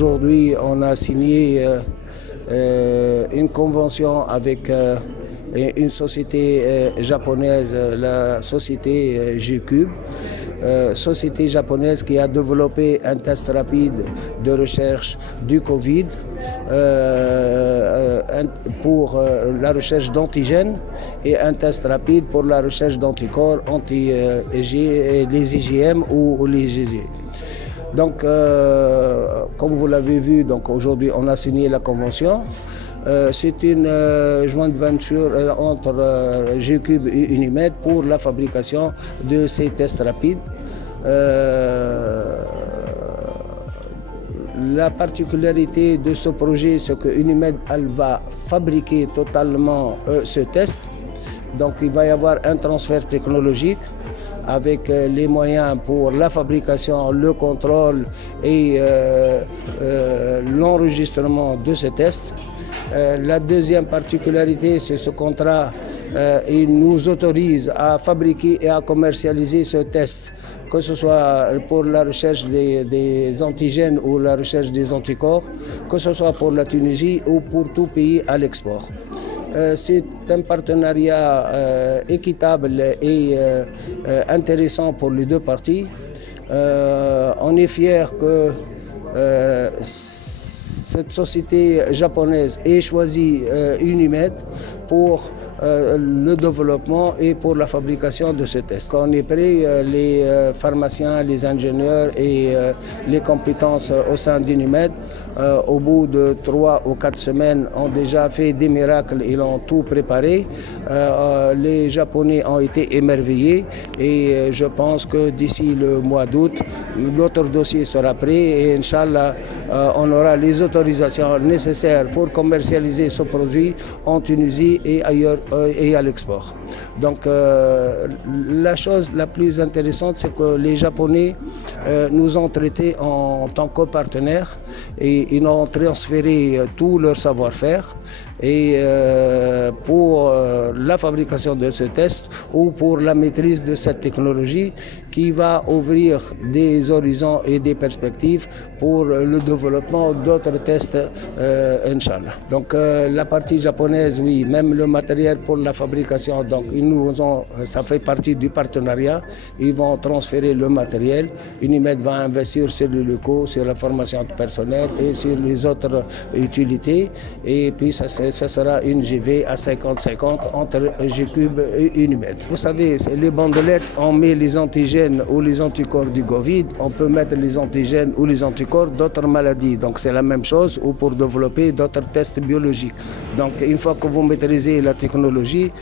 Aujourd'hui, on a signé une convention avec une société japonaise, la société G-Cube, société japonaise qui a développé un test rapide de recherche du Covid pour la recherche d'antigènes et un test rapide pour la recherche d'anticorps les IgM ou les IgG. Donc, comme vous l'avez vu, aujourd'hui on a signé la convention. C'est une joint venture entre G-Cube et Unimed pour la fabrication de ces tests rapides. La particularité de ce projet, c'est que Unimed va fabriquer totalement ce test. Donc il va y avoir un transfert technologique avec les moyens pour la fabrication, le contrôle et l'enregistrement de ce test. La deuxième particularité, c'est ce contrat, il nous autorise à fabriquer et à commercialiser ce test, que ce soit pour la recherche des antigènes ou la recherche des anticorps, que ce soit pour la Tunisie ou pour tout pays à l'export. C'est un partenariat équitable et intéressant pour les deux parties. On est fiers que cette société japonaise ait choisi Unimed pour le développement et pour la fabrication de ce test. On est prêt, les pharmaciens, les ingénieurs et les compétences au sein d'Unimed, au bout de 3 ou 4 semaines, ont déjà fait des miracles, ils ont tout préparé. Les Japonais ont été émerveillés et je pense que d'ici le mois d'août, notre dossier sera prêt et Inch'Allah, on aura les autorisations nécessaires pour commercialiser ce produit en Tunisie et ailleurs et à l'export. Donc la chose la plus intéressante, c'est que les Japonais nous ont traités en tant que partenaires et ils ont transféré tout leur savoir-faire. Et pour la fabrication de ce test ou pour la maîtrise de cette technologie qui va ouvrir des horizons et des perspectives pour le développement d'autres tests, Inch'Allah. Donc la partie japonaise, oui, même le matériel pour la fabrication, donc ça fait partie du partenariat, ils vont transférer le matériel. Unimed va investir sur les locaux, sur la formation du personnel et sur les autres utilités. Et puis ça sera une JV à 50-50 entre G-Cube et Unimed. Vous savez, les bandelettes, on met les antigènes ou les anticorps du Covid, on peut mettre les antigènes ou les anticorps d'autres maladies. Donc c'est la même chose ou pour développer d'autres tests biologiques. Donc une fois que vous maîtrisez la technologie,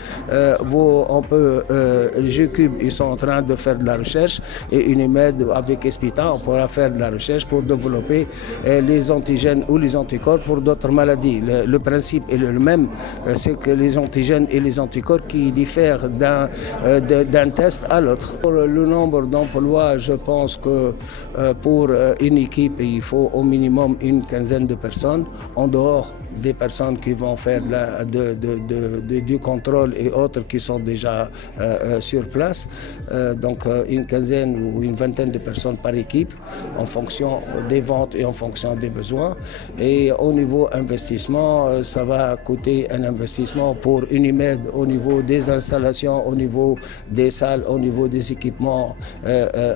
G-Cube, ils sont en train de faire de la recherche et Unimed avec Espita, on pourra faire de la recherche pour développer les antigènes ou les anticorps pour d'autres maladies. Le principe est le même, c'est que les antigènes et les anticorps qui diffèrent d'un test à l'autre. Pour le nombre d'emplois, je pense que pour une équipe, il faut au minimum une quinzaine de personnes en dehors des personnes qui vont faire du contrôle et autres qui sont déjà sur place. Donc une quinzaine ou une vingtaine de personnes par équipe en fonction des ventes et en fonction des besoins. Et au niveau investissement, ça va coûter un investissement pour Unimed au niveau des installations, au niveau des salles, au niveau des équipements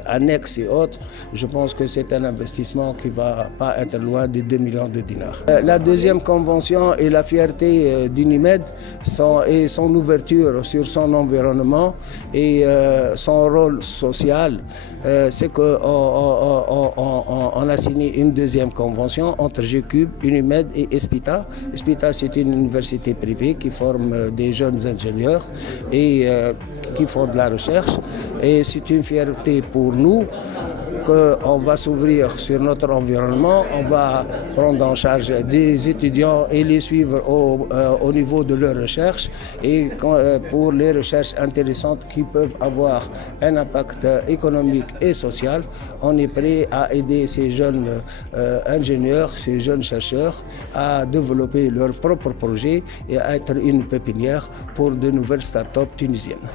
annexes et autres. Je pense que c'est un investissement qui ne va pas être loin de 2 millions de dinars. La deuxième convention et la fierté d'Unimed et son ouverture sur son environnement et son rôle social, c'est qu'on a signé une deuxième convention entre G-Cube, Unimed et Espita. Espita, c'est une université privée qui forme des jeunes ingénieurs et qui font de la recherche. Et c'est une fierté pour nous qu'on va s'ouvrir sur notre environnement, on va prendre en charge des étudiants et les suivre au niveau de leurs recherches et pour les recherches intéressantes qui peuvent avoir un impact économique et social, on est prêt à aider ces jeunes ingénieurs, ces jeunes chercheurs à développer leurs propres projets et à être une pépinière pour de nouvelles start-up tunisiennes.